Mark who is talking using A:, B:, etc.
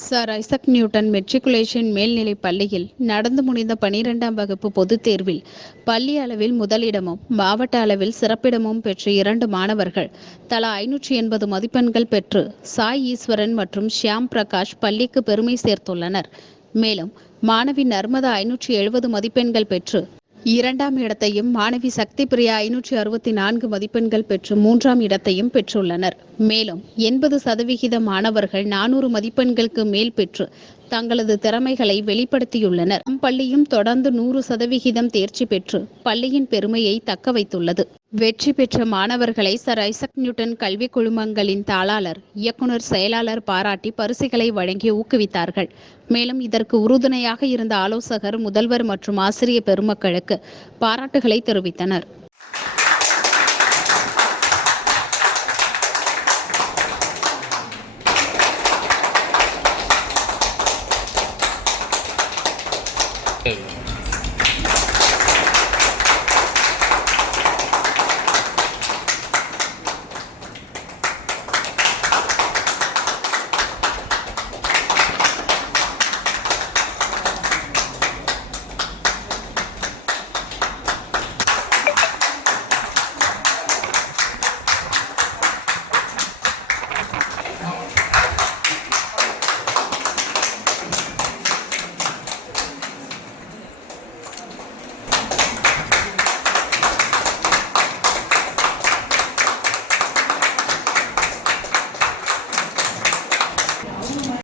A: Sir Isaac Newton matriculation மேல்நிலைப் பள்ளியில் நடந்து முடிந்த பனிரெண்டாம் வகுப்பு பொதுத் தேர்வில் பள்ளி அளவில் முதலிடமும் மாவட்ட அளவில் சிறப்பிடமும் பெற்ற இரண்டு மாணவர்கள் தலா ஐநூற்றி எண்பது மதிப்பெண்கள் பெற்று சாய் ஈஸ்வரன் மற்றும் ஷியாம் பிரகாஷ் பள்ளிக்கு பெருமை சேர்த்துள்ளனர். மேலும் மாணவி நர்மதா ஐநூற்றி எழுபது மதிப்பெண்கள் பெற்று இரண்டாம் இடத்தையும் மாணவி சக்தி பிரியா ஐநூற்றி அறுபத்தி நான்கு மதிப்பெண்கள் பெற்று மூன்றாம் இடத்தையும் பெற்றுள்ளனர். மேலும் எண்பது சதவிகித மாணவர்கள் நானூறு மதிப்பெண்களுக்கு மேல் பெற்று தங்களது திறமைகளை வெளிப்படுத்தியுள்ளனர். நம் பள்ளியும் தொடர்ந்து நூறு சதவிகிதம் தேர்ச்சி பெற்று பள்ளியின் பெருமையை தக்க வைத்துள்ளது. வெற்றி பெற்ற மாணவர்களை சர் ஐசக் நியூட்டன் கல்வி குழுமங்களின் தாளாளர் இயக்குனர் செயலாளர் பாராட்டி பரிசுகளை வழங்கி ஊக்குவித்தார்கள். மேலும் இதற்கு உறுதுணையாக இருந்த ஆலோசகர் முதல்வர் மற்றும் ஆசிரிய பெருமக்களுக்கு பாராட்டுகளை தெரிவித்தனர்.